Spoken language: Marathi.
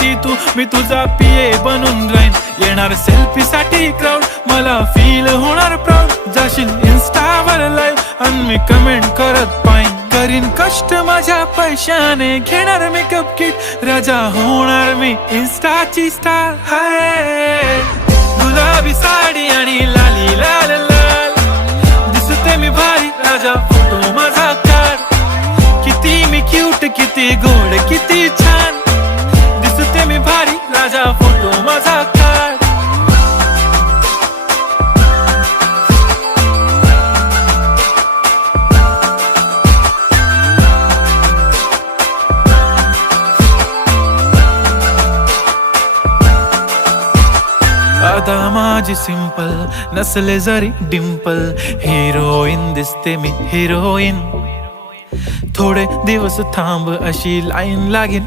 किती तू, मी तुझा पिये बनून राहीन. येणार सेल्फी साठी क्राऊड, मला फील होणार प्राऊड. जाशील इन्स्टावर लाईव्ह आणि मी कमेंट करत पाहिन. करीन कष्ट माझ्या पैशाने, घेणार मेकअप किट, राजा होणार मी इन्स्टाची स्टार. हाय गुलाबी साडी आणि लाली लाल लाल, दिसते मी भारी, राजा फोटो माझा काढ. किती मी क्यूट, किती गोड, किती छान, दिसते मी भारी, राजा फोटो माझा काढ. आता माझी सिंपल, नसले जरी डिंपल, हिरोईन दिसते मी हिरोईन. थोडे दिवस थांब, अशी लाईन लागेल